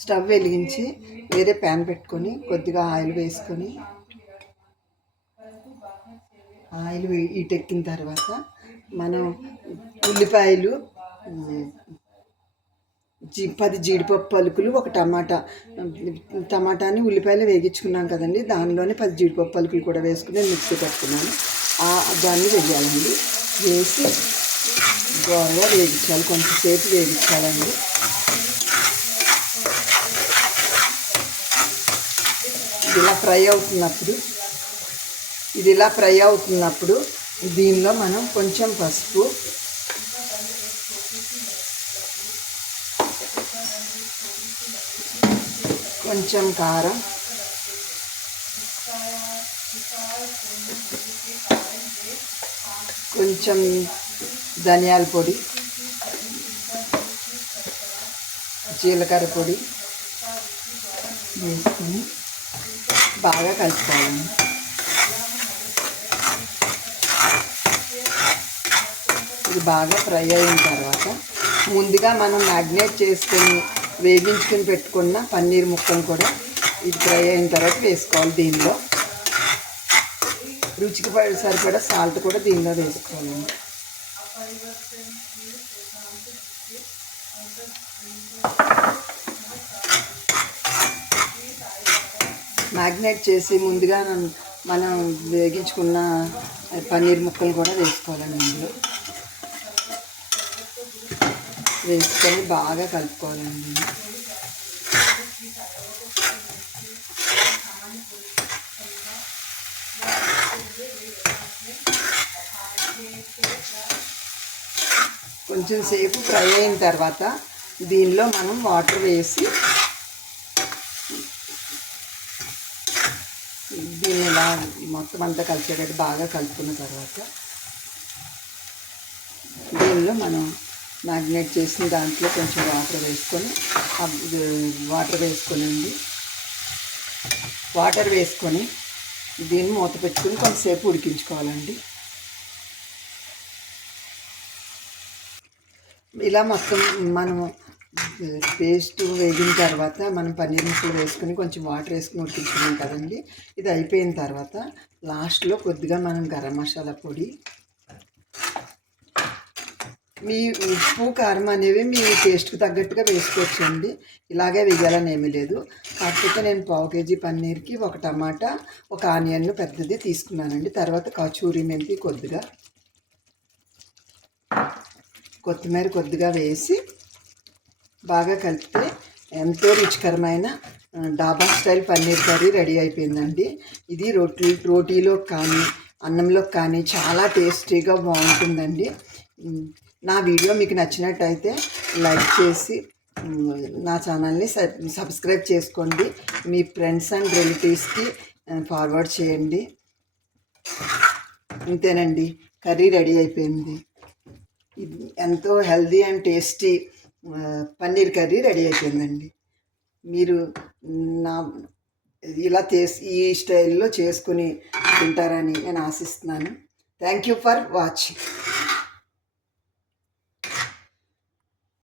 Stove వెలిగించి వేరే pan పెట్టుకొని కొద్దిగా ఆయిల్ వేసుకొని ఆయిల్ హీటెక్కిన తర్వాత మనం ఉల్లిపాయలు 10 జీడిపప్పు పలుకులు, ఒక టమాటాని ఉల్లిపాయలు వేగించుకున్నాం కదండి, దానిలోనే 10 జీడిపప్పు పలుకులు కూడా వేసుకుని మిక్సీ పెట్టుకున్నాను. దాన్ని వేయాలండి. వేసి గోరగా వేగించాలి, కొంచెంసేపు వేగించాలండి. ఇలా ఫ్రై అవుతున్నప్పుడు దీనిలో మనం కొంచెం పసుపు, కొంచెం కారం, కొంచెం ధనియాల పొడి, జీలకర్ర పొడి వేసుకొని బాగా కలుపుకోవాలండి. ఇది బాగా ఫ్రై అయిన తర్వాత ముందుగా మనం మ్యాగ్నేట్ చేసుకొని వేగించుకుని పెట్టుకున్న పన్నీర్ ముక్కలు కూడా ఇది ఫ్రై అయిన తర్వాత వేసుకోవాలి. దీనిలో రుచికి సరిపడా సాల్ట్ కూడా దీనిలో వేసుకోవాలండి. మ్యాగ్నేట్ చేసి ముందుగా మనం వేగించుకున్న పన్నీర్ ముక్కలు కూడా వేసుకోవాలండి. ఇందులో వేసుకొని బాగా కలుపుకోవాలండి. కొంచెం సేపు ఫ్రై అయిన తర్వాత దీనిలో మనం వాటర్ వేసి దీన్ని ఇలా మొత్తం అంతా కలిసేటట్టు బాగా కలుపుకున్న తర్వాత దీనిలో మనం మ్యాగ్నేట్ చేసిన దాంట్లో కొంచెం వాటర్ వేసుకొని దీన్ని మూత పెట్టుకుని కొంతసేపు ఉడికించుకోవాలండి. ఇలా మొత్తం మనము పేస్ట్ వేగిన తర్వాత మనం పన్నీర్ ముక్కలు వేసుకొని కొంచెం వాటర్ వేసుకుని ఉడికించుకున్నాం కదండి. ఇది అయిపోయిన తర్వాత లాస్ట్లో కొద్దిగా మనం గరం మసాలా పొడి, మీ ఉప్పు కారం అనేవి మీ టేస్ట్కి తగ్గట్టుగా వేసుకోవచ్చండి. ఇలాగే వేయాలని ఏమీ లేదు. కాకపోతే నేను 1/2 kg పన్నీర్కి 1 టమాటా, 1 ఆనియన్ పెద్దది తీసుకున్నానండి. తర్వాత కచూరి మెంతి కొత్తిమీర కొద్దిగా వేసి బాగా కలిపితే ఎంతో రుచికరమైన డాబా స్టైల్ పన్నీర్ కర్రీ రెడీ అయిపోయిందండి. ఇది రోటీలో కానీ అన్నంలో కానీ చాలా టేస్టీగా బాగుంటుందండి. నా వీడియో మీకు నచ్చినట్టయితే లైక్ చేసి నా ఛానల్ని సబ్స్క్రైబ్ చేసుకోండి. మీ ఫ్రెండ్స్ అండ్ రిలేటివ్స్కి ఫార్వర్డ్ చేయండి. ఇంతేనండి, కర్రీ రెడీ అయిపోయింది. ఎంతో healthy and tasty paneer curry ready అయిపోయిందండి. మీరు ఈ స్టైల్లో చేసుకుని తింటారని నేను ఆశిస్తున్నాను. Thank you for watching.